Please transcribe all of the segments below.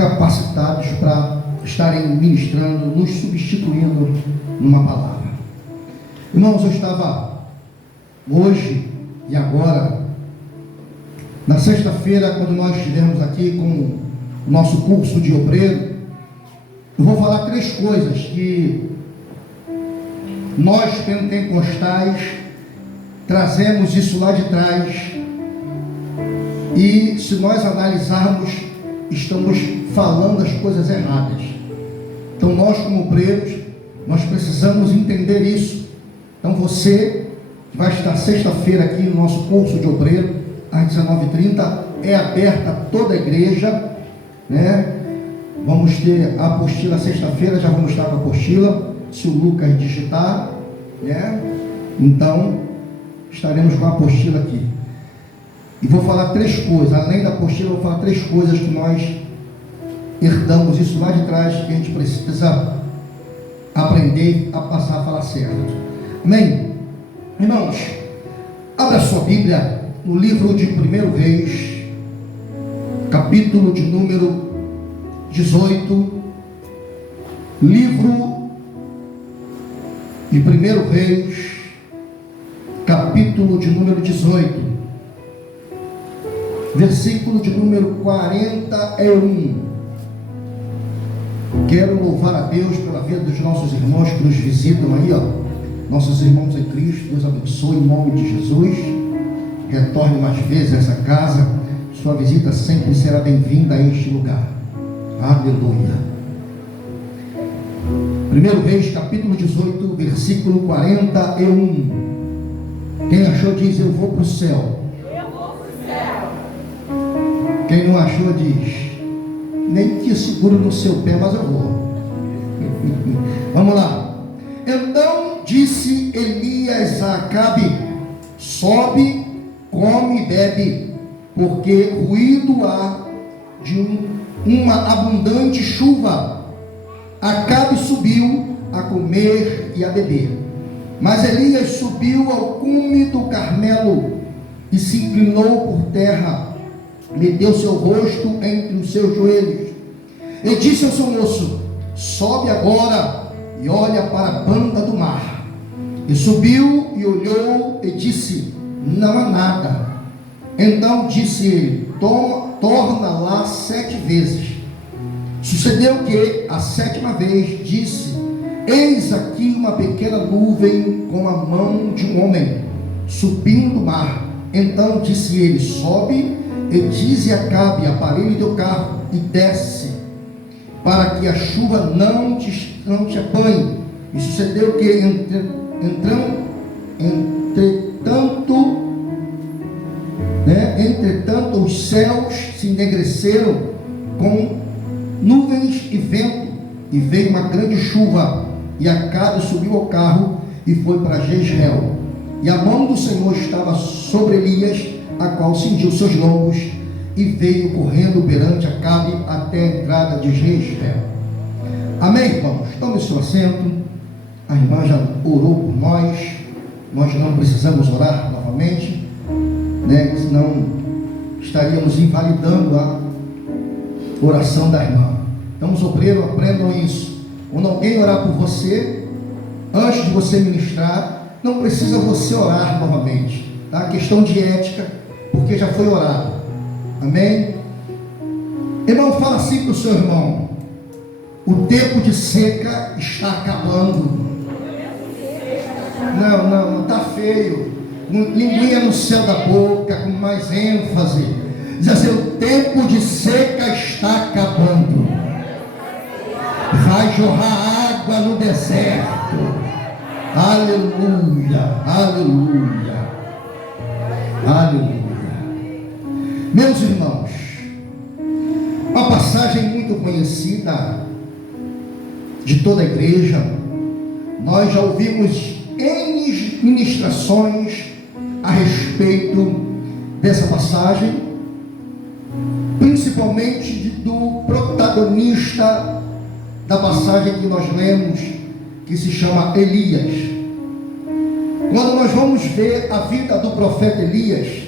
capacitados para estarem ministrando, nos substituindo numa palavra. Irmãos, eu estava hoje e agora, na sexta-feira, quando nós estivemos aqui com o nosso curso de obreiro, eu vou falar três coisas que nós pentecostais trazemos isso lá de trás, e se nós analisarmos, estamos falando as coisas erradas. Então nós, como obreiros, nós precisamos entender isso. Então você que vai estar sexta-feira aqui no nosso curso de obreiro, às 19h30, é aberta a toda a igreja, né? Vamos ter a apostila sexta-feira, já vamos estar com a apostila, se o Lucas digitar, né? Então estaremos com a apostila aqui. E vou falar três coisas, além da apostila, vou falar três coisas que nós herdamos isso lá de trás, que a gente precisa aprender a passar a falar certo. Amém? Irmãos, abra sua Bíblia no livro de 1 Reis, capítulo de número 18, livro de 1 Reis, capítulo de número 18, versículo de número 41. Quero louvar a Deus pela vida dos nossos irmãos que nos visitam aí, ó. Nossos irmãos em Cristo, Deus abençoe em nome de Jesus. Retorne mais vezes a essa casa. Sua visita sempre será bem-vinda a este lugar. Aleluia. 1 Reis, capítulo 18, versículo 41. Quem achou diz: eu vou para o céu. Eu vou para o céu. Quem não achou diz: nem que seguro no seu pé, mas eu vou. Vamos lá. Então disse Elias a Acabe: sobe, come e bebe, porque ruído há de uma abundante chuva. Acabe subiu a comer e a beber. Mas Elias subiu ao cume do Carmelo e se inclinou por terra, meteu seu rosto entre os seus joelhos e disse ao seu moço: sobe agora e olha para a banda do mar. E subiu e olhou e disse: não há nada. Então disse ele: torna lá 7 vezes. Sucedeu que a 7ª vez disse: eis aqui uma pequena nuvem com a mão de um homem subindo do mar. Então disse ele: sobe e dize a Acabe: aparelhe teu carro e desce, para que a chuva não te apanhe. E sucedeu que entretanto os céus se ennegreceram com nuvens e vento, e veio uma grande chuva, e Acabe subiu ao carro e foi para Jezreel. E a mão do Senhor estava sobre Elias, a qual cingiu seus lombos, e veio correndo perante Acabe até a entrada de Jezreel. Amém, irmãos? Tome seu assento. A irmã já orou por nós. Nós não precisamos orar novamente, né? Senão estaríamos invalidando a oração da irmã. Então os obreiros aprendam isso. Quando alguém orar por você, antes de você ministrar, não precisa você orar novamente, tá? Questão de ética, porque já foi orado. Amém? Irmão, fala assim para o seu irmão: o tempo de seca está acabando. Não está feio. Linguinha no céu da boca, com mais ênfase. Diz assim: o tempo de seca está acabando. Vai jorrar água no deserto. Aleluia, aleluia, aleluia. Meus irmãos, uma passagem muito conhecida de toda a igreja. Nós já ouvimos N ministrações a respeito dessa passagem, principalmente do protagonista da passagem que nós lemos, que se chama Elias. Quando nós vamos ver a vida do profeta Elias,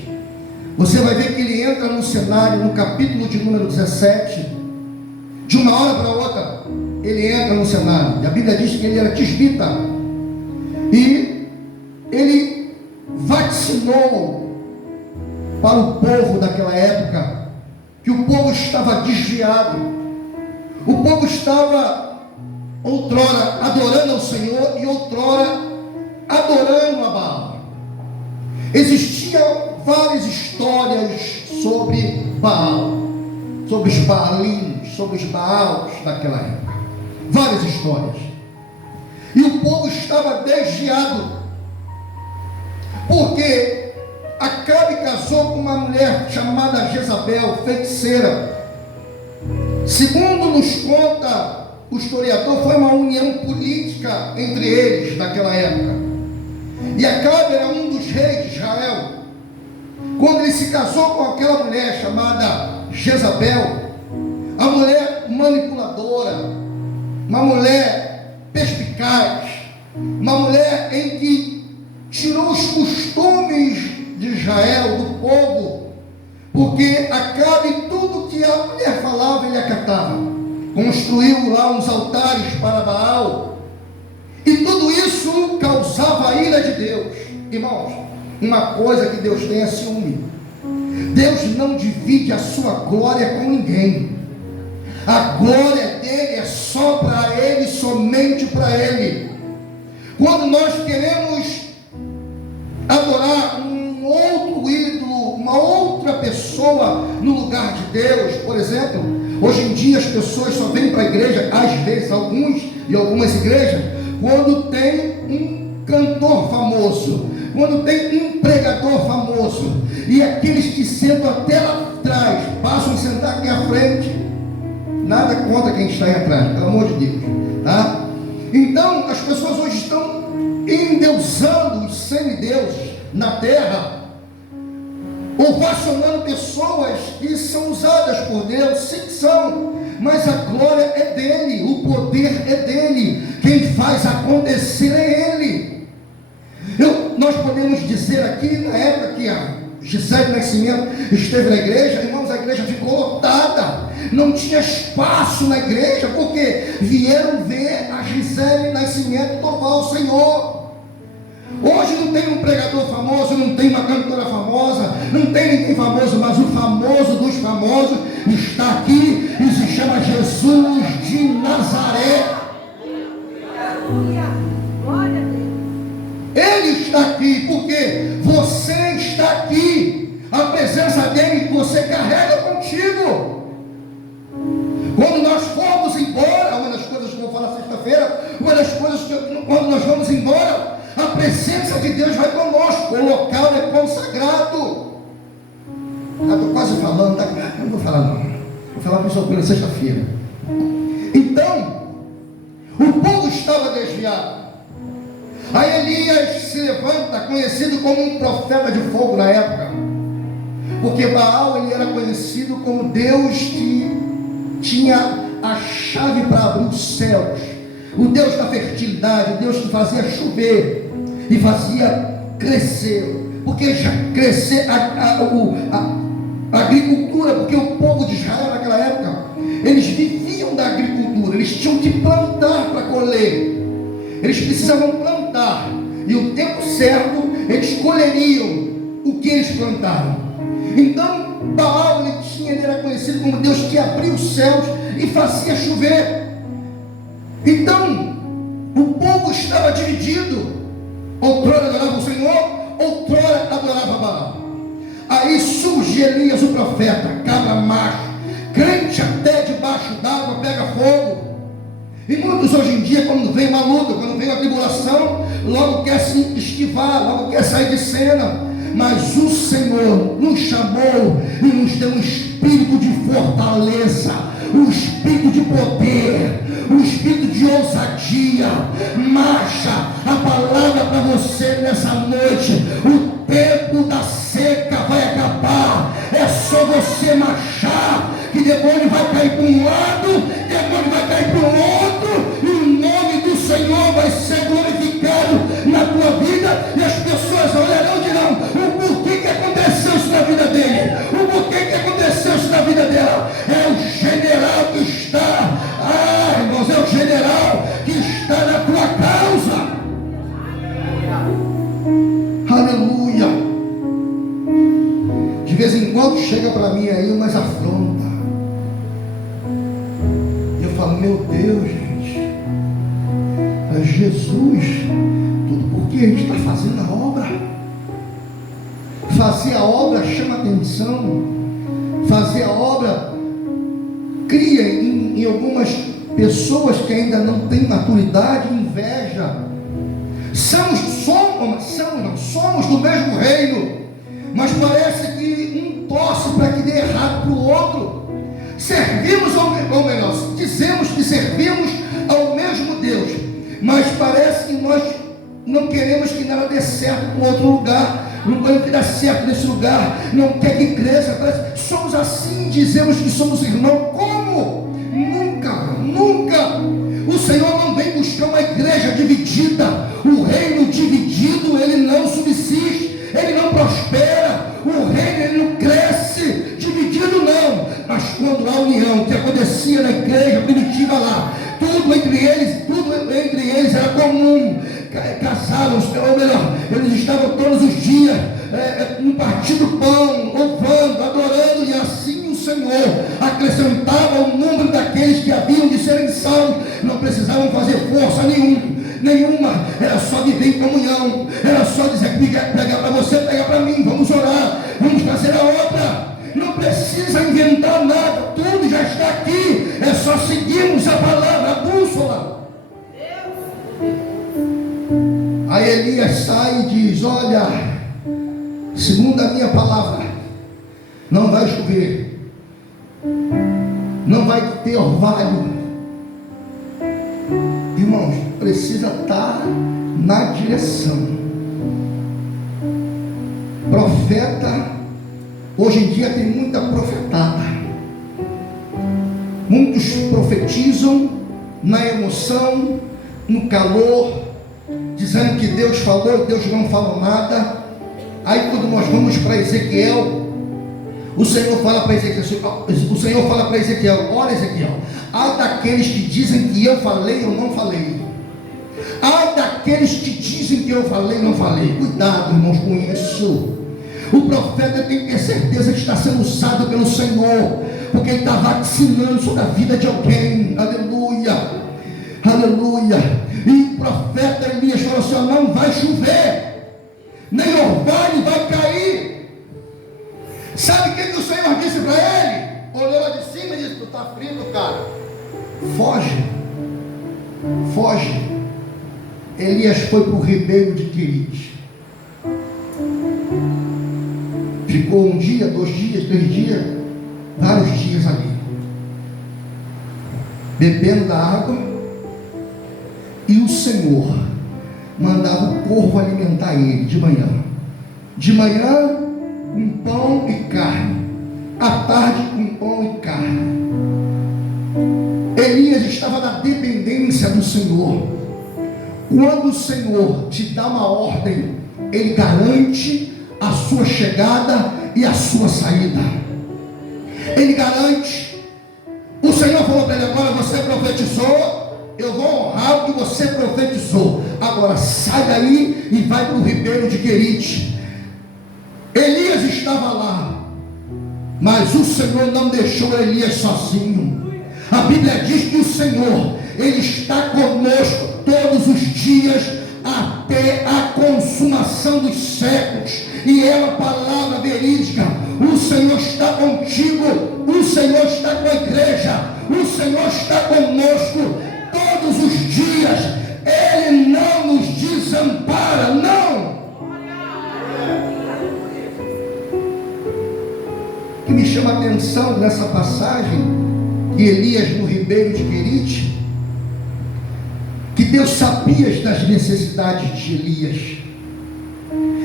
você vai ver que ele entra no cenário no capítulo de número 17, De uma hora para outra, ele entra no cenário. E a Bíblia diz que ele era tisbita. E ele vaticinou para o povo daquela época que o povo estava desviado. O povo estava outrora adorando ao Senhor e outrora adorando a Baal. Existiam várias histórias sobre Baal, sobre os Baalins, sobre os Baals daquela época. Várias histórias. E o povo estava desviado, porque Acabe casou com uma mulher chamada Jezabel, feiticeira. Segundo nos conta o historiador, foi uma união política entre eles naquela época. E Acabe era um dos reis de Israel. Quando ele se casou com aquela mulher chamada Jezabel, a mulher manipuladora, uma mulher perspicaz, uma mulher em que tirou os costumes de Israel, do povo, porque Acabe, tudo que a mulher falava, ele acatava. Construiu lá uns altares para Baal, e tudo isso causava a ira de Deus. Irmãos, uma coisa que Deus tem é ciúme. Deus não divide a sua glória com ninguém. A glória dele é só para ele, somente para ele. Quando nós queremos adorar um outro ídolo, uma outra pessoa no lugar de Deus, por exemplo, hoje em dia as pessoas só vêm para a igreja, às vezes alguns e algumas igrejas, quando tem um cantor famoso, quando tem um pregador famoso, e aqueles que sentam até lá atrás passam a sentar aqui à frente. Nada contra quem está aí atrás, pelo amor de Deus, tá? Então as pessoas hoje estão endeusando os semideuses na terra, ovacionando pessoas que são usadas por Deus. Sim, são, mas a glória é dele, o poder é dele, quem faz acontecer é ele. Nós podemos dizer aqui, na época que a Gisele Nascimento esteve na igreja, irmãos, a igreja ficou lotada, não tinha espaço na igreja, porque vieram ver a Gisele Nascimento louvar o Senhor. Hoje não tem um pregador famoso, não tem uma cantora famosa, não tem ninguém famoso, mas o famoso dos famosos está aqui e se chama Jesus de Nazaré. Ele está aqui porque você está aqui, a presença dele que você carrega contigo. Quando nós formos embora, uma das coisas que eu vou falar sexta-feira, uma das coisas que quando nós vamos embora, a presença de Deus vai conosco, o local é consagrado. Estou quase falando, tá? Eu não vou falar não, vou falar para o senhor sexta-feira. Então, o povo estava desviado. Aí Elias se levanta, conhecido como um profeta de fogo na época, porque Baal ele era conhecido como Deus que tinha a chave para abrir os céus, o Deus da fertilidade, o Deus que fazia chover e fazia crescer, porque já crescer a agricultura, porque o povo de Israel naquela época, eles viviam da agricultura, eles tinham que plantar para colher, eles precisavam plantar, e o tempo certo eles colheriam o que eles plantaram. Então Baal ele era conhecido como Deus que abria os céus e fazia chover. Então o povo estava dividido, outrora adorava o Senhor, outrora adorava Baal. Aí surge Elias o profeta, cabra macho, crente até debaixo d'água, pega fogo. E muitos hoje em dia, quando vem uma luta, quando vem uma tribulação, logo quer se esquivar, logo quer sair de cena. Mas o Senhor nos chamou e nos deu um espírito de fortaleza, um espírito de poder, um espírito de ousadia. Marcha a palavra para você nessa noite. O tempo da seca vai acabar. É só você marchar, que demônio vai cair para um lado, demônio vai cair para o outro, e o nome do Senhor vai ser glorificado na tua vida, e as pessoas olharão e dirão: o porquê que aconteceu isso na vida dele, o porquê que aconteceu isso na vida dela. É o general que está chega para mim aí umas afrontas. Eu falo, meu Deus, gente, é Jesus, tudo porque a gente está fazendo a obra. Fazer a obra chama atenção. Fazer a obra cria em algumas pessoas que ainda não têm maturidade, inveja. Somos do mesmo reino, mas parece que um torce para que dê errado para o outro. Servimos, ou melhor, dizemos que servimos ao mesmo Deus, mas parece que nós não queremos que nada dê certo em outro lugar, não queremos que dê certo nesse lugar, não quer que cresça. Somos assim, dizemos que somos irmãos. Como? Nunca. O Senhor não vem buscar uma igreja dividida. O reino dividido, ele não subsiste, ele não prospera. O reino, ele não cresce. Dividido não. Mas quando há união, que acontecia na igreja primitiva lá, tudo entre eles era comum. Casaram, ou melhor, eles estavam todos os dias no partido pão, louvando, adorando, e assim o Senhor acrescentava o número daqueles que haviam de serem salvos. Não precisavam fazer força nenhuma, era só viver em comunhão, era só dizer, pegar para você, pegar para mim, vamos orar, vamos fazer a obra. Não precisa inventar nada, tudo já está aqui, é só seguirmos a palavra, a bússola. Aí Elias sai e diz, olha, segundo a minha palavra, não vai chover, não vai ter orvalho. Irmãos, precisa estar na direção. Profeta, hoje em dia tem muita profetada. Muitos profetizam na emoção, no calor, dizendo que Deus falou e Deus não falou nada. Aí quando nós vamos para Ezequiel, o Senhor fala para Ezequiel, olha Ezequiel, há daqueles que dizem que eu falei ou não falei. Há daqueles que dizem que eu falei ou não falei. Cuidado, irmãos, com isso. O profeta tem que ter certeza que está sendo usado pelo Senhor, porque ele está vacinando sobre a vida de alguém. Aleluia. E o profeta Elias falou assim, não vai chover, nem orvalho vai cair. Sabe o que o Senhor disse para ele? Olhou lá de cima e disse, tu está frio, cara, foge. Elias foi para o ribeiro de Querite. Ficou um dia, 2 dias, 3 dias, vários dias ali, bebendo da água. E o Senhor mandava o corvo alimentar ele de manhã. De manhã, com pão e carne. À tarde, com pão e carne. Elias estava na dependência do Senhor. Quando o Senhor te dá uma ordem, Ele garante a sua chegada e a sua saída. Ele garante. O Senhor falou para ele, agora você profetizou, eu vou honrar o que você profetizou. Agora sai daí e vai para o ribeiro de Querite. Elias estava lá, mas o Senhor não deixou Elias sozinho. A Bíblia diz que o Senhor, Ele está conosco todos os dias até a consumação dos séculos. E é uma palavra verídica. O Senhor está contigo, o Senhor está com a igreja, o Senhor está conosco todos os dias. Ele não nos desampara, não. O que me chama a atenção nessa passagem, que Elias no ribeiro de Querite, que Deus sabia das necessidades de Elias,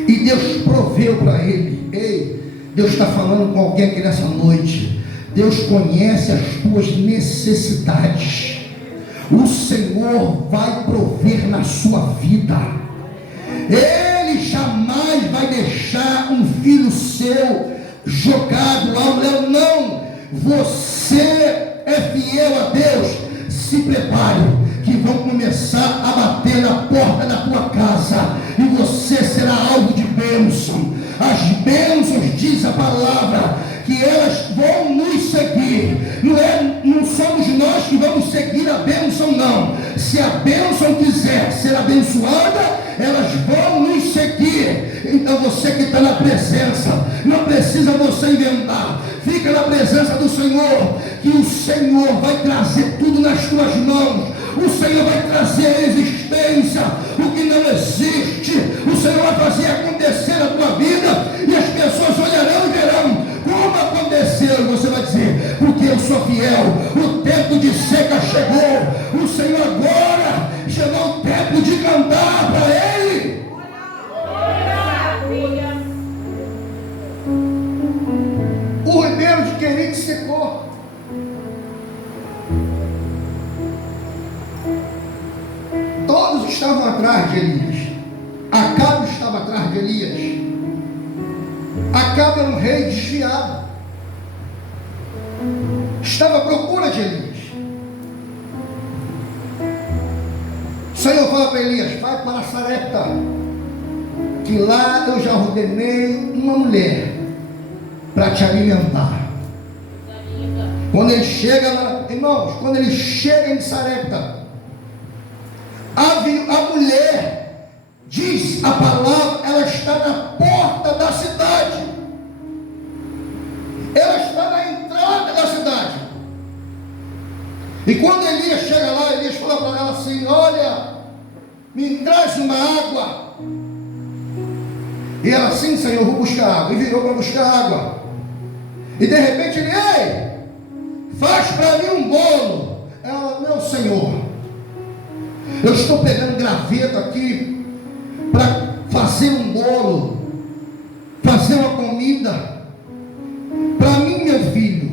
e Deus proveu para ele. Ei, Deus está falando com alguém aqui nessa noite. Deus conhece as tuas necessidades. O Senhor vai prover na sua vida. Ele jamais vai deixar um filho seu jogado lá. Não, você é fiel a Deus. Se prepare, que vão começar a bater na porta da tua casa, e você será alvo de bênção. As bênçãos, diz a palavra, que elas vão nos seguir. Não somos nós que vamos seguir a bênção, não. Se a bênção quiser ser abençoada, elas vão nos seguir. Então você que está na presença, não precisa você inventar. Fica na presença do Senhor, que o Senhor vai trazer tudo nas tuas mãos. O Senhor vai trazer a existência, o que não existe. O Senhor vai fazer acontecer na tua vida, e as pessoas olharão e verão como aconteceu. E você vai dizer: porque eu sou fiel, o tempo de seca chegou. O Senhor agora chegou o tempo de cantar para Ele. O ribeiro de Querite secou. Todos estavam atrás de Elias. Acabe estava atrás de Elias. Acabe era um rei desviado. Estava à procura de Elias. O Senhor fala para Elias: vai para Sarepta, que lá eu já ordenei uma mulher para te alimentar. Quando ele chega lá, irmãos, quando ele chega em Sarepta, a mulher, diz a palavra, ela está na porta da cidade. Ela está na entrada da cidade. E quando Elias chega lá, Elias fala para ela assim: olha, me traz uma água. E ela: sim, Senhor, vou buscar água. E virou para buscar água. E de repente ele: ei, faz para mim um bolo. Ela: meu Senhor, eu estou pegando graveto aqui para fazer um bolo, fazer uma comida para mim e meu filho.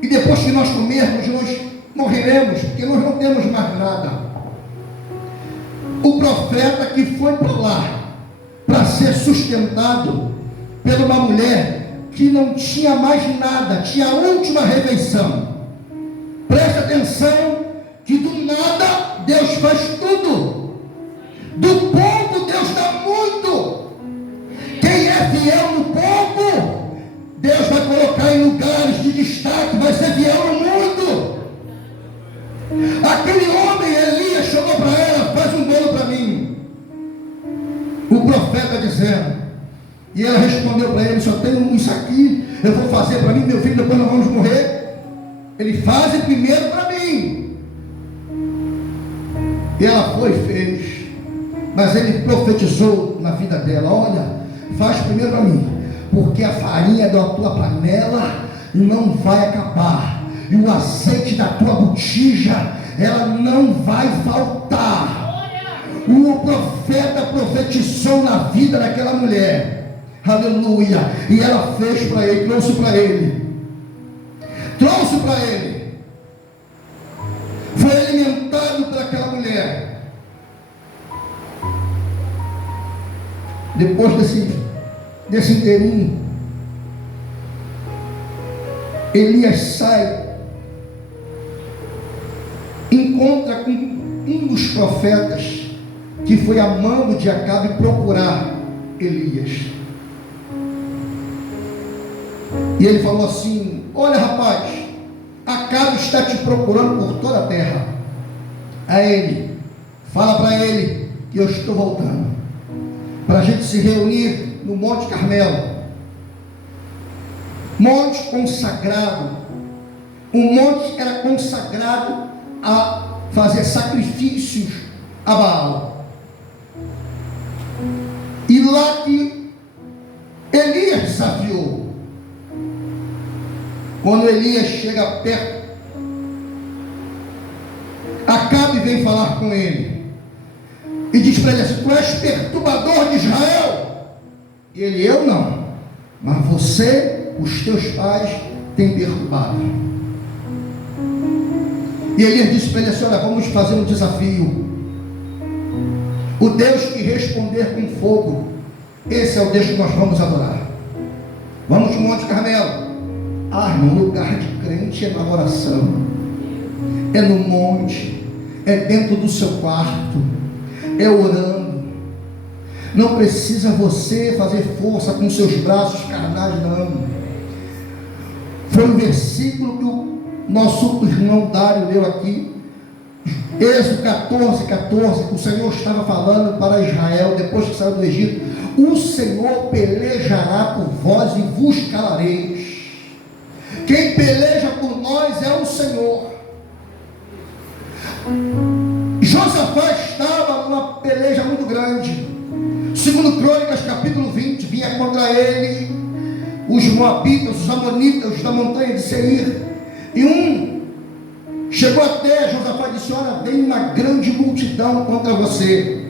E depois que nós comermos, nós morreremos, porque nós não temos mais nada. O profeta que foi para lá para ser sustentado por uma mulher que não tinha mais nada, tinha a última refeição. Presta atenção que do nada Deus faz tudo. Do pouco Deus dá muito. Quem é fiel no pouco, Deus vai colocar em lugares de destaque, vai ser fiel no muito. Aquele homem, Elias, chegou para ela: faz um bolo para mim. O profeta dizendo, e ela respondeu para ele: só tenho isso aqui, eu vou fazer para mim e meu filho, depois nós vamos morrer. Ele: faz primeiro para mim. E ela foi e fez. Mas ele profetizou na vida dela: olha, faz primeiro para mim, porque a farinha da tua panela não vai acabar, e o azeite da tua botija, ela não vai faltar. O profeta profetizou na vida daquela mulher, aleluia, e ela fez para ele, trouxe para ele, foi alimentado por aquela mulher. Depois desse inteirinho, Elias sai, encontra com um dos profetas que foi a mando de Acabe procurar Elias. E ele falou assim: olha, rapaz, Acabe está te procurando por toda a terra. A ele, fala para ele que eu estou voltando, para a gente se reunir no Monte Carmelo, monte consagrado. O monte era consagrado a fazer sacrifícios a Baal. E lá que Elias desafiou. Quando Elias chega perto, Acabe vem falar com ele e diz para ele assim: tu és perturbador de Israel. E ele: eu não, mas você, os teus pais têm perturbado. E Elias disse para ele assim: olha, vamos fazer um desafio. O Deus que responder com fogo, esse é o Deus que nós vamos adorar. Vamos para o Monte Carmelo. Irmão, lugar de crente é na oração, é no monte, é dentro do seu quarto, é orando. Não precisa você fazer força com seus braços carnais, não. Foi o versículo que o nosso irmão Dário leu aqui. Êxodo 14, 14, o Senhor estava falando para Israel, depois que saiu do Egito: o Senhor pelejará por vós e vos calareis. Quem peleja por nós é o Senhor. Josafá estava numa peleja muito grande. Segundo Crônicas capítulo 20, vinha contra ele os moabitas, os amonitas da montanha de Seir, e chegou até Josafá e disse: olha, vem uma grande multidão contra você.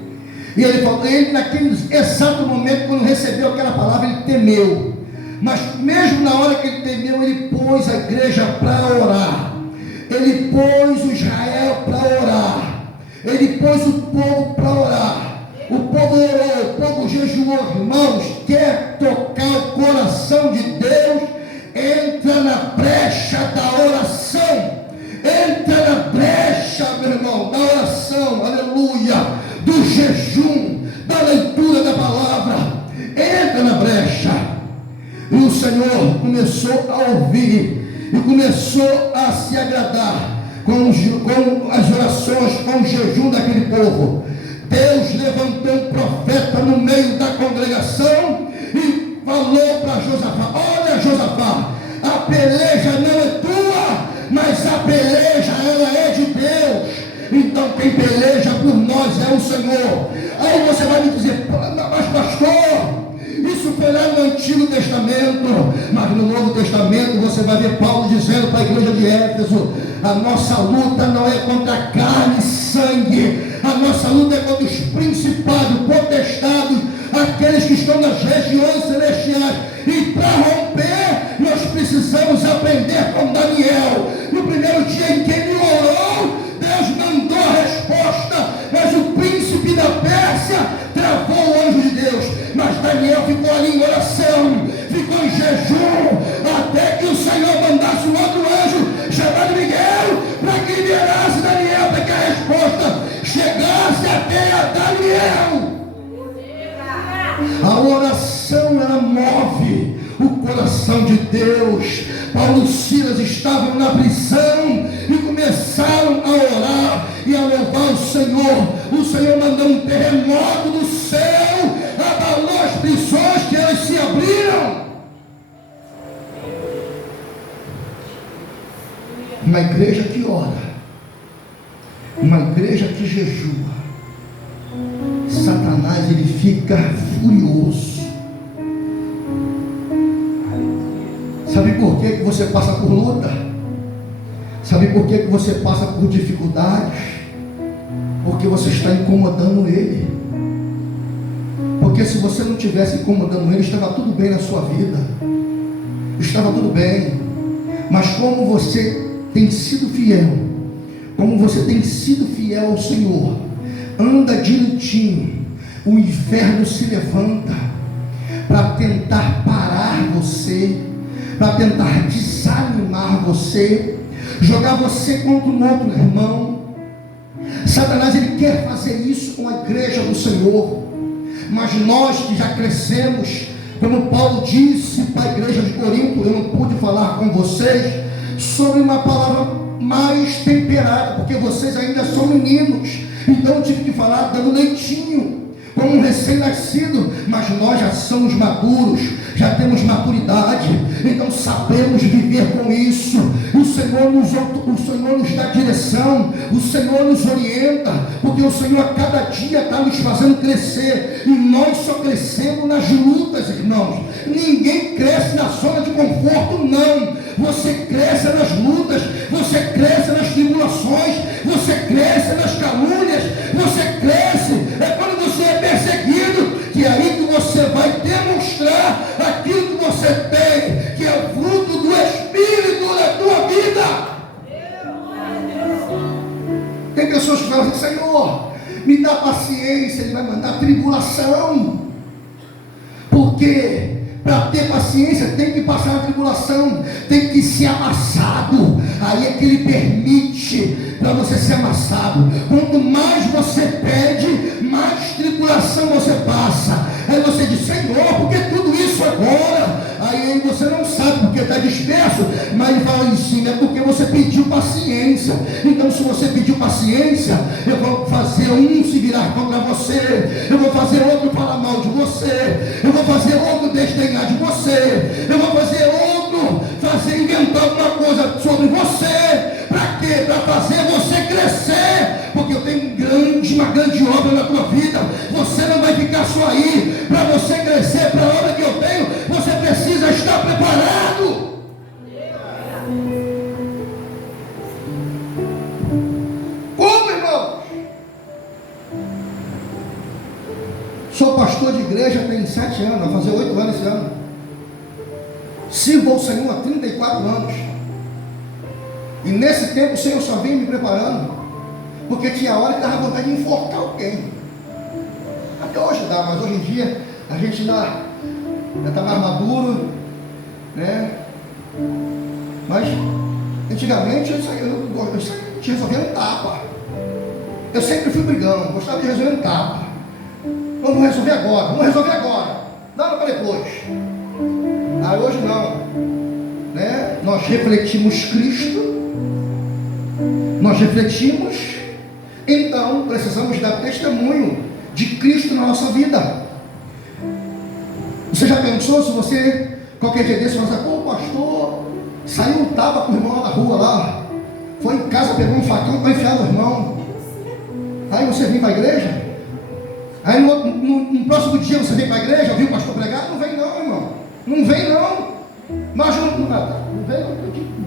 E ele falou, ele naquele exato momento, quando recebeu aquela palavra, ele temeu. Mas mesmo na hora que ele temeu, ele pôs a igreja para orar. Ele pôs o Israel para orar. Ele pôs o povo para orar. O povo orou, o povo jejuou. Irmãos, quer tocar o coração de Deus? Entra na brecha da oração. Entra na brecha, meu irmão, da oração, aleluia, do jejum, da leitura da palavra. Entra na brecha. E o Senhor começou a ouvir e começou a se agradar com as orações, com o jejum daquele povo. Deus levantou um profeta no meio da congregação e falou para Josafá: olha, Josafá, a peleja não é tua, mas a peleja ela é de Deus. Então quem peleja por nós é o Senhor. Aí você vai me dizer: mas pastor, isso foi lá no Antigo Testamento. Mas no Novo Testamento você vai ver Paulo dizendo para a igreja de Éfeso: a nossa luta não é contra carne e sangue, a nossa luta é contra os principados, potestados, aqueles que estão nas regiões celestiais. E para romper, nós precisamos aprender com Daniel. No primeiro dia em que ele orou, Deus mandou a resposta, mas o príncipe da Pérsia travou o anjo de Deus. Mas Daniel ficou ali em oração, ficou em jejum, até que o Senhor mandasse um outro anjo chamado Miguel, para que liberasse Daniel, para que a resposta chegasse até a Daniel. A oração, ela move o coração de Deus. Paulo e Silas estavam na prisão e começaram a orar e a louvar o Senhor. O Senhor mandou um terremoto do céu, abalou as prisões, que elas se abriram. Uma igreja que ora, uma igreja que jejua, Satanás ele fica furioso. Sabe por que você passa por luta? Sabe por que você passa por dificuldades? Porque você está incomodando ele. Porque se você não estivesse incomodando ele, estava tudo bem na sua vida, estava tudo bem. Mas como você tem sido fiel, como você tem sido fiel ao Senhor, anda direitinho, o inferno se levanta para tentar parar você, para tentar desanimar você, jogar você contra um outro irmão. Satanás ele quer fazer isso com a igreja do Senhor. Mas nós que já crescemos, como Paulo disse para a igreja de Corinto, eu não pude falar com vocês sobre uma palavra mais temperada, porque vocês ainda são meninos. Então eu tive que falar dando leitinho, como um recém-nascido. Mas nós já somos maduros, já temos maturidade, então sabemos viver com isso. O Senhor nos dá direção, o Senhor nos orienta, porque o Senhor a cada dia está nos fazendo crescer, e nós só crescemos nas lutas, irmãos. Ninguém cresce na zona de conforto, não. Você cresce nas lutas, você cresce nas tribulações, você cresce nas calúnias, você cresce, é quando você é perseguido, que é aí que você vai demonstrar aquilo que você tem, que é o fruto do Espírito na tua vida. Tem pessoas que falam assim: Senhor, me dá paciência. Ele vai mandar tribulação, porque para ter paciência tem que passar a tribulação, tem que ser amassado. Aí é que ele permite para você ser amassado. Quanto mais você pede, mais tribulação você passa. Aí você diz: Senhor, por que tudo isso agora? Aí você não sabe porque está disperso, mas você pediu paciência. Então, se você pediu paciência, eu vou fazer um se virar contra você, eu vou fazer outro falar mal de você, eu vou fazer outro desdenhar de você, eu vou fazer outro inventar alguma coisa sobre você. Para quê? Para fazer você crescer, porque eu tenho uma grande obra na tua vida. Você não vai ficar só aí. Para você crescer para a obra que eu tenho, você precisa estar preparado. Como, irmão? Sou pastor de igreja tem 7 anos, vai fazer 8 anos esse ano. Sirvo ao Senhor há 34 anos. E nesse tempo o Senhor só vinha me preparando, porque tinha hora que dava vontade de enforcar alguém. Até hoje dá, mas hoje em dia a gente já está mais maduro, né? Mas antigamente eu resolvia um tapa. Eu sempre fui brigão, gostava de resolver um tapa. Vamos resolver agora, nada para depois. Aí hoje não, né? Nós refletimos Cristo, nós refletimos, então precisamos dar testemunho de Cristo na nossa vida. Você já pensou se você, qualquer dia desse, você pô, pastor, saiu um tapa com o irmão lá na rua lá, foi em casa, pegou um facão para enfiar no irmão, aí você vem para a igreja, aí no próximo dia você vem para a igreja, ouviu o pastor pregar? Não vem não, irmão, não vem não, mas não vem,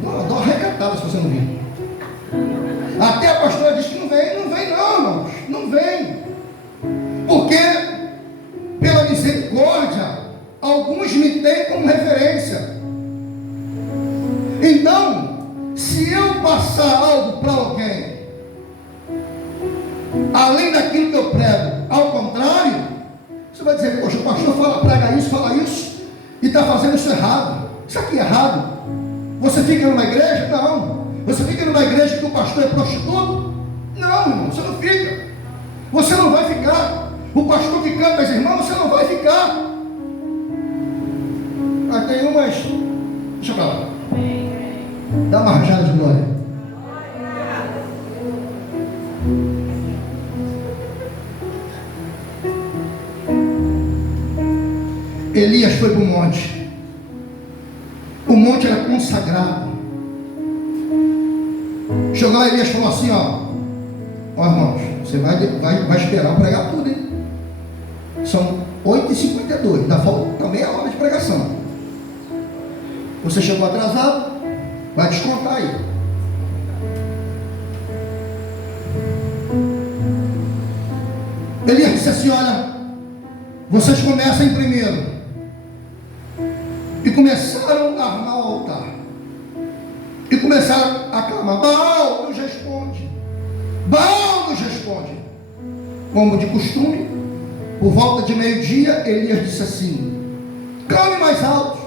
dá uma recatada se você não vir. Até a pastora diz que não vem não, irmãos, não vem, porque pela misericórdia alguns me têm como referência. Então, se eu passar algo para alguém além daquilo que eu prego, ao contrário, você vai dizer, poxa, o pastor prega isso, fala isso e está fazendo isso errado. Isso aqui é errado. Você fica numa igreja? Não. Você fica numa igreja que o pastor é prostituto? Não, irmão, você não fica. Você não vai ficar. O pastor ficando com as irmãs, você não vai ficar. Mas tem umas. Deixa pra lá. Dá uma rajada de glória. Elias foi para o monte. O monte era consagrado. Chegou lá, Elias falou assim, ó irmãos, você vai esperar eu pregar tudo, hein? São 8h52, ainda falta meia hora de pregação. Você chegou atrasado, vai descontar aí. Elias disse assim, olha, vocês começam em primeiro. E começaram a armar o altar. E começaram a clamar, Baal nos responde. Baal nos responde. Como de costume, por volta de meio-dia, Elias disse assim, clame mais alto.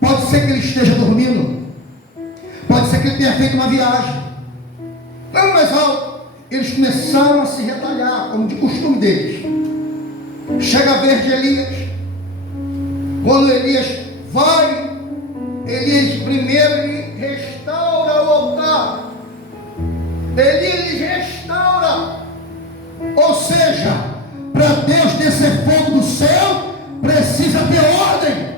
Pode ser que ele esteja dormindo. Pode ser que ele tenha feito uma viagem. Clame mais alto. Eles começaram a se retalhar, como de costume deles. Chega a ver de Elias. Quando Elias vai, Elias primeiro ele restaura o altar. Elias restaura. Ou seja, para Deus descer fogo do céu, precisa ter ordem.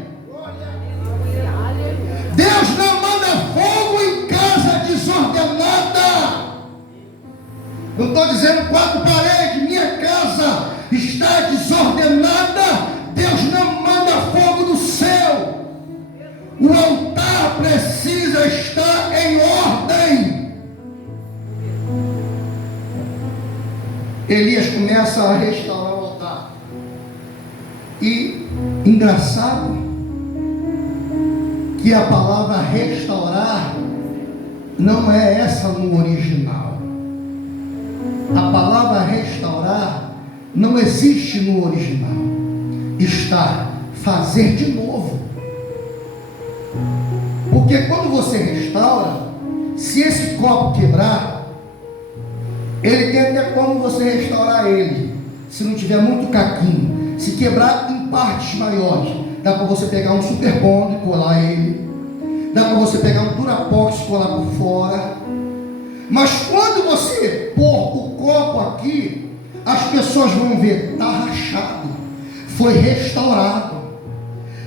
Deus não manda fogo em casa desordenada. Não estou dizendo 4 paredes, minha casa está desordenada. Deus não manda fogo do céu. O altar precisa estar em ordem. Elias começa a restaurar o altar. E engraçado que a palavra restaurar não é essa no original. A palavra restaurar não existe no original. Está fazer de novo. Porque quando você restaura, se esse copo quebrar, ele tem até como você restaurar ele, se não tiver muito caquinho. Se quebrar em partes maiores, dá para você pegar um super bond e colar ele. dá para você pegar um Durapox e colar por fora. Mas quando você pôr o copo aqui, as pessoas vão ver, está rachado, foi restaurado.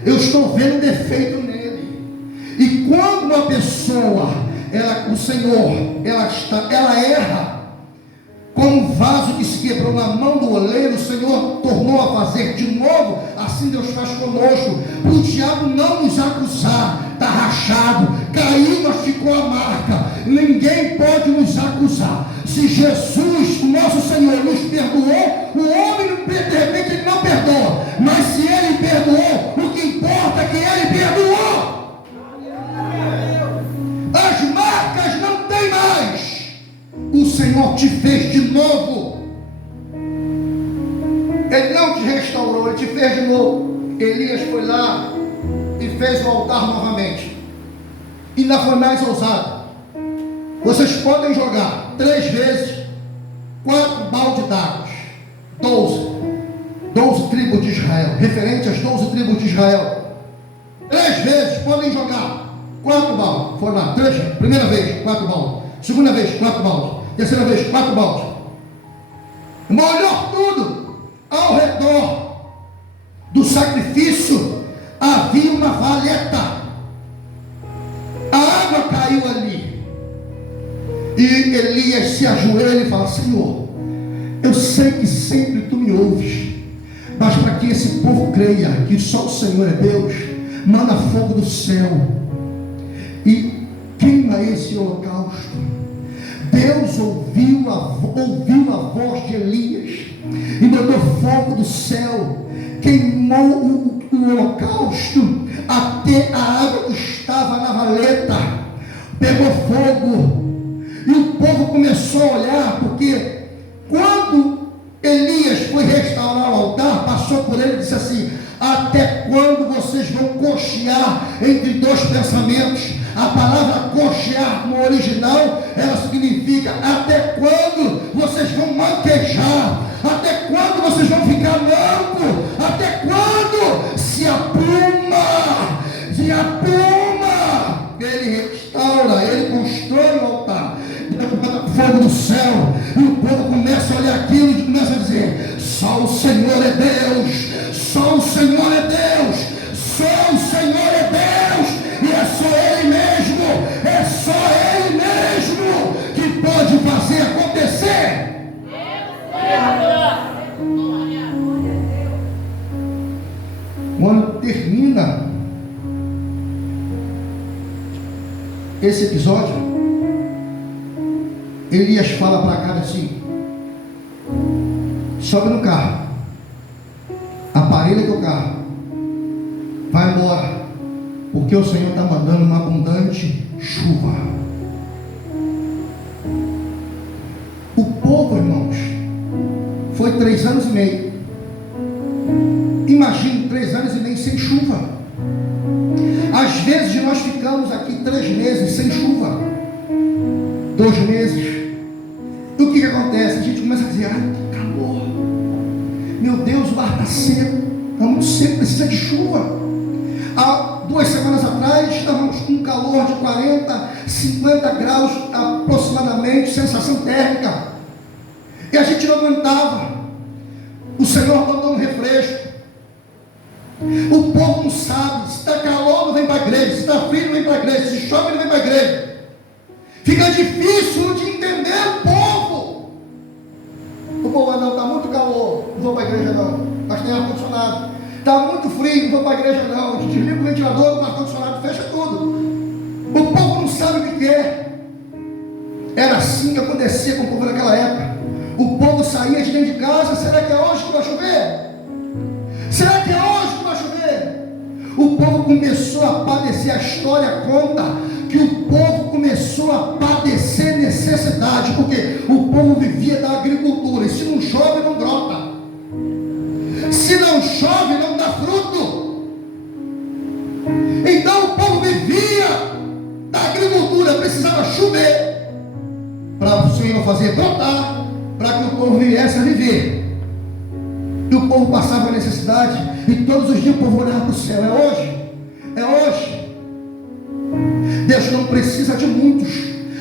Eu estou vendo defeito nele. E quando uma pessoa, o Senhor, ela erra, como um vaso que se quebrou na mão do oleiro, o Senhor tornou a fazer de novo. Assim Deus faz conosco, para o diabo não nos acusar. Está rachado, caiu, mas ficou a marca. Ninguém pode nos acusar. Se Jesus, o nosso Senhor, nos perdoou, o homem, de repente, ele não perdoa. Mas se ele perdoou, o que importa é que ele perdoou. As marcas não tem mais. O Senhor te fez de novo. Ele não te restaurou, ele te fez de novo. Elias foi lá e fez o altar novamente. E ainda foi mais ousado. Vocês podem jogar 3 vezes 4 baldes d'água. 12 tribos de Israel, referente às 12 tribos de Israel. 3 vezes podem jogar 4 baldes. Foram lá, 3, primeira vez 4 baldes, segunda vez 4 baldes, terceira vez 4 baldes. Molhou tudo. Ao redor do sacrifício havia uma valeta. A água caiu ali. E Elias se ajoelha e fala: Senhor, eu sei que sempre tu me ouves, mas para que esse povo creia que só o Senhor é Deus, manda fogo do céu e queima esse holocausto. Deus ouviu a voz de Elias e mandou fogo do céu, queimou o holocausto até a água que estava na valeta pegou fogo. E o povo começou a olhar, porque quando Elias foi restaurar o altar, passou por ele e disse assim: até quando vocês vão cochear entre 2 pensamentos? A palavra cochear no original, ela significa até quando vocês vão manquejar, até quando vocês vão ficar manco, até quando se apruma. Ele restaura, ele constrói o altar, fogo do céu, e o povo começa a olhar aquilo e começa a dizer: só o Senhor é Deus, só o Senhor é Deus, só o Senhor é Deus, e é só Ele mesmo, é só Ele mesmo que pode fazer acontecer. Quando termina esse episódio, Elias fala para cá assim: sobe no carro, aparelha teu carro, vai embora, porque o Senhor está mandando uma abundante chuva. O povo, irmãos, foi 3 anos e meio. Imagine 3 anos e meio sem chuva. Às vezes nós ficamos aqui 3 meses sem chuva, 2 meses. E o que acontece? A gente começa a dizer: ai, que calor, meu Deus, o ar está seco, está muito seco, precisa de chuva. Há 2 semanas atrás estávamos com um calor de 40, 50 graus aproximadamente, sensação térmica, e a gente não aguentava. O Senhor mandou um refresco. O povo não sabe, se está calor não vem para a igreja, se está frio não vem para a igreja, se chove não vem para a igreja. Fica difícil de entender o povo. O povo: não, está muito calor, não vou para a igreja não, mas tem ar-condicionado. Está muito frio, não vou para a igreja não, a gente desliga o ventilador, o ar-condicionado, fecha tudo. O povo não sabe o que é. Era assim que acontecia com o povo naquela época. O povo saía de dentro de casa: será que é hoje que vai chover? Será que é hoje que vai chover? O povo começou a padecer. A história conta que o povo começou a padecer necessidade, porque o povo vivia da agricultura, e se não chove não brota, se não chove não dá fruto. Então o povo vivia da agricultura, precisava chover para o Senhor fazer brotar, para que o povo viesse a viver. E o povo passava a necessidade, e todos os dias o povo olhava para o céu: é hoje, é hoje. precisa de muitos,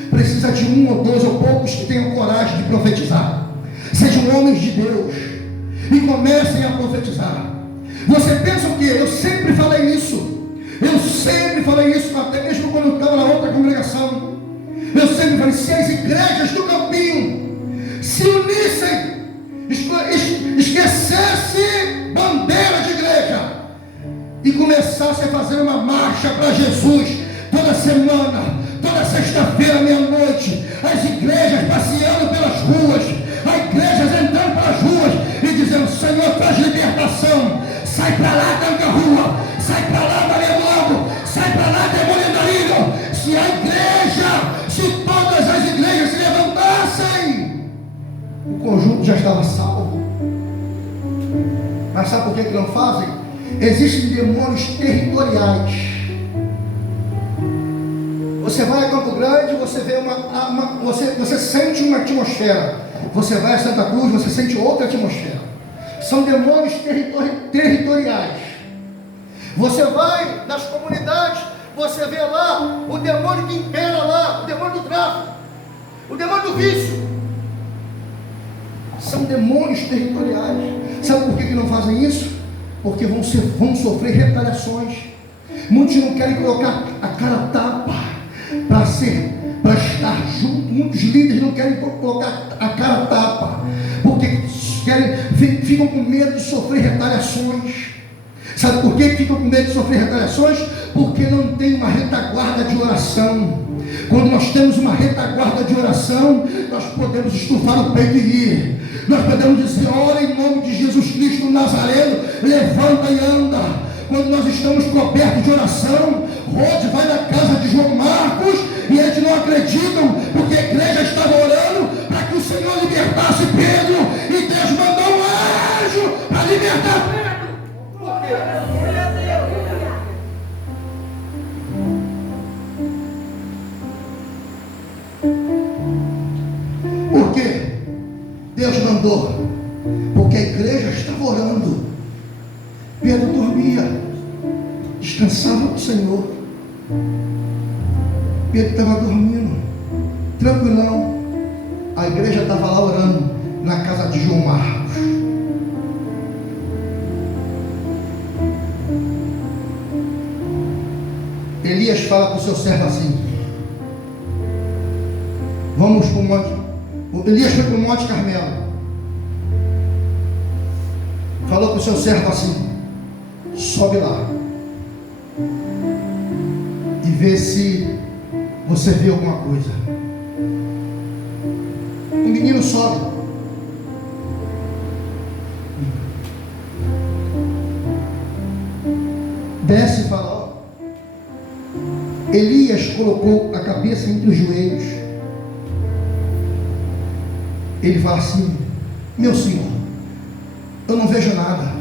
precisa de um ou dois ou poucos que tenham coragem de profetizar. Sejam homens de Deus e comecem a profetizar. Você pensa o quê? Eu sempre falei isso. Até mesmo quando eu estava na outra congregação. Eu sempre falei, se as igrejas do Campinho se unissem, esquecesse bandeira de igreja e começasse a fazer uma marcha para Jesus toda semana, toda sexta-feira, meia-noite, as igrejas passeando pelas ruas, as igrejas entrando pelas ruas e dizendo, Senhor, traz libertação, sai para lá, tranca a rua, sai para lá, Maria do Lago, sai para lá, demônio da ilha. Se a igreja, se todas as igrejas se levantassem, o conjunto já estava salvo. Mas sabe por que não fazem? Existem demônios territoriais. Você vai a Campo Grande, você vê você sente uma atmosfera. Você vai a Santa Cruz, você sente outra atmosfera. São demônios territoriais. Você vai nas comunidades, você vê lá o demônio que impera lá, o demônio do tráfico, o demônio do vício. São demônios territoriais. Sabe por que não fazem isso? Porque vão sofrer retaliações. Muitos não querem colocar a cara a tapa para estar junto. Muitos líderes não querem colocar a cara a tapa, porque ficam com medo de sofrer retaliações. Sabe por que ficam com medo de sofrer retaliações? Porque não tem uma retaguarda de oração. Quando nós temos uma retaguarda de oração, nós podemos estufar o peito e ir. Nós podemos dizer, ora em nome de Jesus Cristo Nazareno, levanta e anda. Quando nós estamos cobertos de oração, Rode vai na casa de João Marcos e eles não acreditam, porque a igreja estava orando para que o Senhor libertasse Pedro, e Deus mandou um anjo para libertar Pedro. Por quê? Por quê? Deus mandou, porque a igreja estava orando. Pedro dormia, descansava do Senhor. Pedro estava dormindo, tranquilão. A igreja estava lá orando, na casa de João Marcos. Elias fala para o seu servo assim: vamos para o monte. Elias foi para o Monte Carmelo. Falou para o seu servo assim: sobe lá e vê se você vê alguma coisa. O menino sobe. Desce e fala: ó. Elias colocou a cabeça entre os joelhos. Ele fala assim: meu senhor, eu não vejo nada.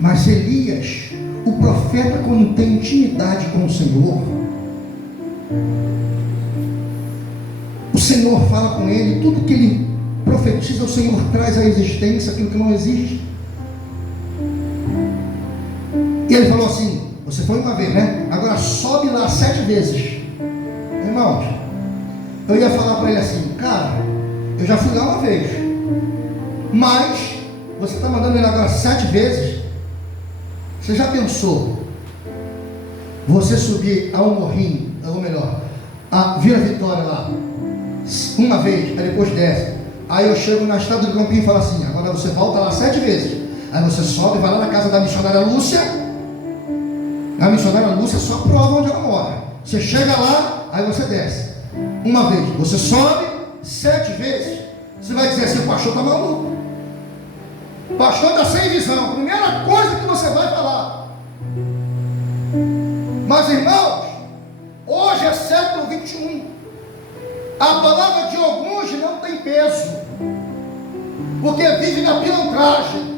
Mas Elias, o profeta, quando tem intimidade com o Senhor fala com ele, tudo que ele profetiza, o Senhor traz à existência aquilo que não existe. E ele falou assim: você foi uma vez, né? Agora sobe lá 7 vezes. Irmãos, eu ia falar para ele assim: cara, eu já fui lá uma vez, mas você está mandando ele agora 7 vezes. Você já pensou você subir ao morrinho, ou melhor, a Vila Vitória lá, uma vez, aí depois desce. Aí eu chego na estrada do Campinho e falo assim: agora você volta lá 7 vezes. Aí você sobe, vai lá na casa da missionária Lúcia. A missionária Lúcia só prova onde ela mora. Você chega lá, aí você desce. Uma vez, você sobe 7 vezes. Você vai dizer assim: o pastor está maluco. O pastor está sem visão. Primeira coisa que você vai falar. Mas irmãos, hoje é século 21. A palavra de alguns não tem peso, porque vive na pilantragem.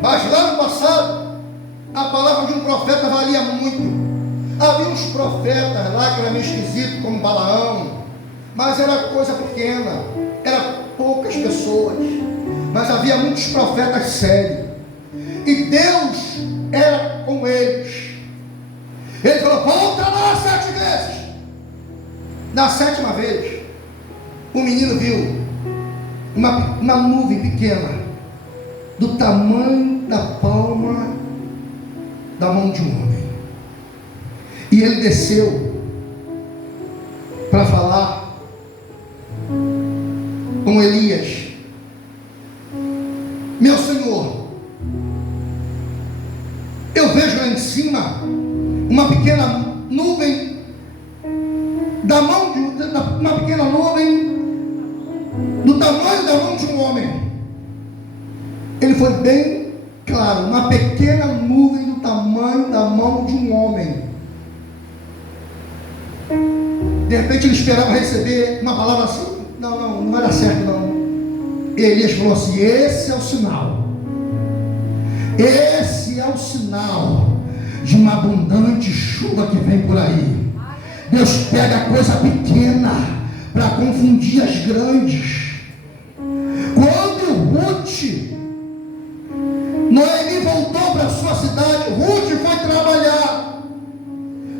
Mas lá no passado, a palavra de um profeta valia muito. Havia uns profetas lá que eram meio esquisitos, como Balaão, mas era coisa pequena, era poucas pessoas, mas havia muitos profetas sérios, e Deus era com eles. Ele falou: volta lá 7 vezes. Na 7ª vez, o menino viu uma nuvem pequena, do tamanho da palma da mão de um homem. E ele desceu para falar com Elias: meu senhor, eu vejo lá em cima uma pequena nuvem, uma pequena nuvem do tamanho da mão de um homem. Ele foi bem claro: uma pequena nuvem do tamanho da mão de um homem. De repente ele esperava receber uma palavra assim: não vai dar certo não. E Elias falou assim: esse é o sinal. Esse é o sinal de uma abundante chuva que vem por aí. Deus pega coisa pequena para confundir as grandes. Quando Ruth, Noemi voltou para a sua cidade, Ruth foi trabalhar,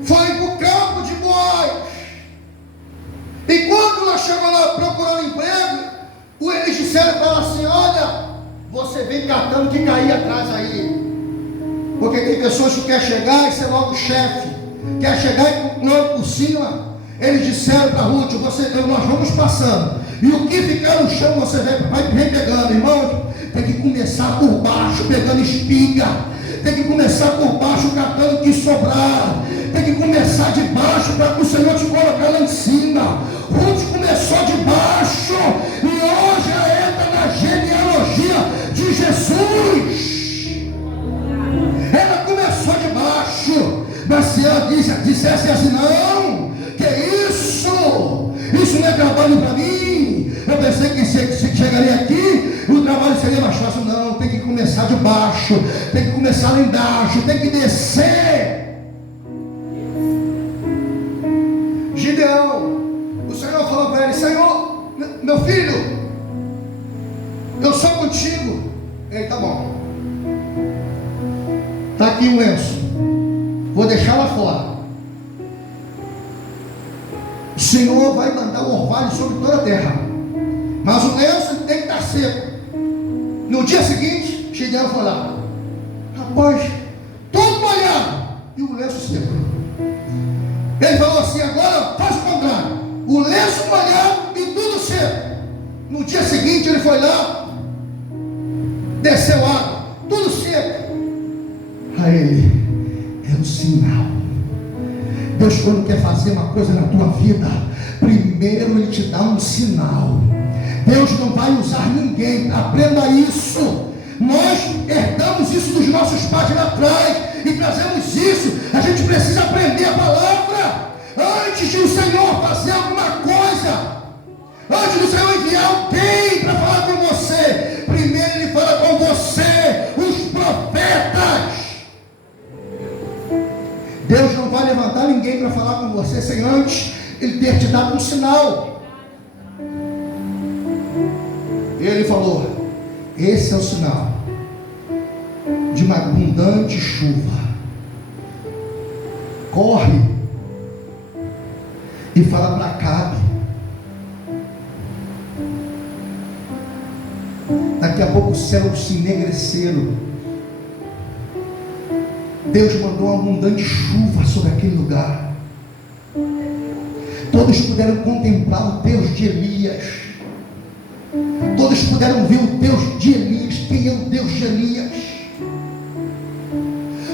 foi para o campo de Boaz. E quando ela chegou lá procurando emprego, eles disseram para ela assim: olha, você vem catando que cair atrás aí. Porque tem pessoas que querem chegar e ser logo chefe, quer chegar e logo por cima. Eles disseram para Ruth: nós vamos passando, e o que ficar no chão você vem pegando. Irmão, tem que começar por baixo, pegando espiga. Tem que começar por baixo, catando o que sobrar. Tem que começar de baixo para o Senhor te colocar lá em cima. Ruth começou de baixo e hoje ela entra na genealogia de Jesus. Ela começou de baixo, mas se ela dissesse assim: não, que isso não é trabalho para mim, eu pensei que chegaria aqui, o trabalho seria mais fácil. Não, tem que começar de baixo, tem que começar lá embaixo, tem que descer. Gideão, o Senhor falou para ele: Senhor, meu filho, eu sou contigo. Ele: tá bom, está aqui um lenço, vou deixar lá fora. O Senhor vai mandar o orvalho sobre toda a terra, mas o lenço tem que estar seco. No dia seguinte, Gideão foi lá, rapaz, todo molhado e o lenço seco. Ele falou assim: agora faz o contrário, o lenço molhado e tudo seco. No dia seguinte ele foi lá, desceu água, tudo seco. A ele: é um sinal. Deus, quando quer fazer uma coisa na tua vida, primeiro Ele te dá um sinal. Deus não vai usar ninguém, aprenda isso. Nós herdamos isso dos nossos pais lá atrás e trazemos isso. A gente precisa aprender a palavra. Antes de o Senhor fazer alguma coisa, antes do Senhor enviar alguém para falar com você, primeiro Ele fala com você, os profetas. Deus não vai levantar ninguém para falar com você sem antes Ele ter te dado um sinal. Ele falou: esse é o sinal de uma abundante chuva. Corre e fala para Acabe: daqui a pouco os céus se enegreceram. Deus mandou uma abundante chuva sobre aquele lugar. Todos puderam contemplar o Deus de Elias. Todos puderam ver o Deus de Elias. Quem é o Deus de Elias?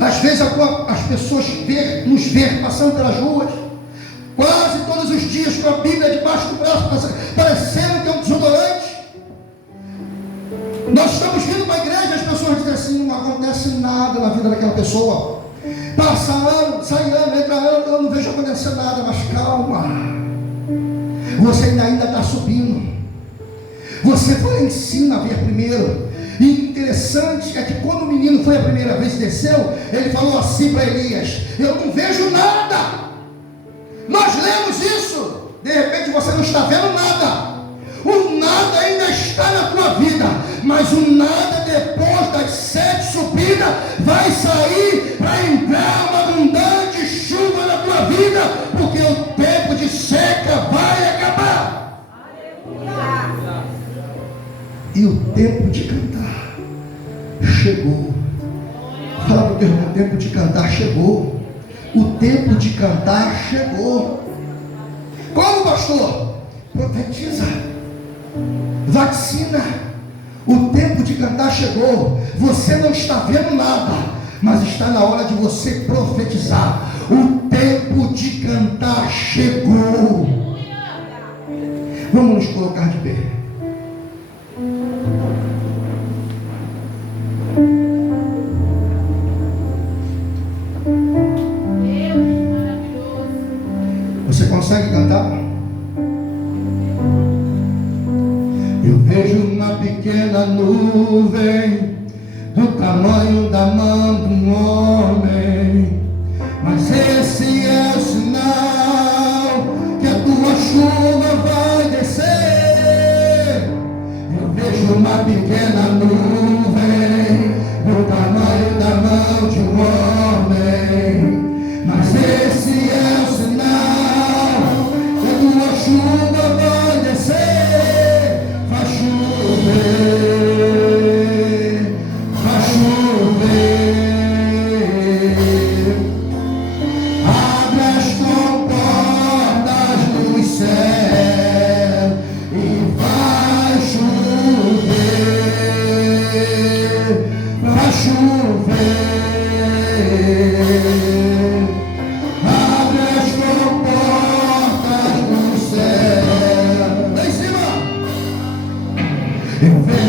Às vezes as pessoas nos veem passando pelas ruas, quase todos os dias, com a Bíblia debaixo do braço, parecendo que é um desodorante. Nós estamos vindo para a igreja e as pessoas dizem assim: não acontece nada na vida daquela pessoa. Passa ano, sai ano, entra ano, eu não vejo acontecer nada. Mas calma, você ainda está subindo. Você foi lá em cima ver primeiro. E interessante é que quando o menino foi a primeira vez e desceu, ele falou assim para Elias: eu não vejo nada. Nós lemos isso, de repente você não está vendo nada. O nada ainda está na tua vida, mas o nada depois das 7 subidas vai sair para entrar uma abundante chuva na tua vida, porque o tempo de seca vai E o tempo de cantar chegou. Fala para o teu irmão, o tempo de cantar chegou. O tempo de cantar chegou. Como, pastor? Profetiza. Vacina. O tempo de cantar chegou. Você não está vendo nada, mas está na hora de você profetizar. O tempo de cantar chegou. Vamos nos colocar de pé. Você consegue cantar? Eu vejo uma pequena nuvem do tamanho da mão de um homem, mas esse é o sinal que a tua chuva vai descer. Eu vejo uma pequena nuvem do tamanho da mão de um homem, mas esse é o sinal que a tua chuva vai descer. Vai chover, vai chover. Abre as comportas do céu e vai chover, vai chover. Abre as comportas do céu. Lá em cima. Eu vejo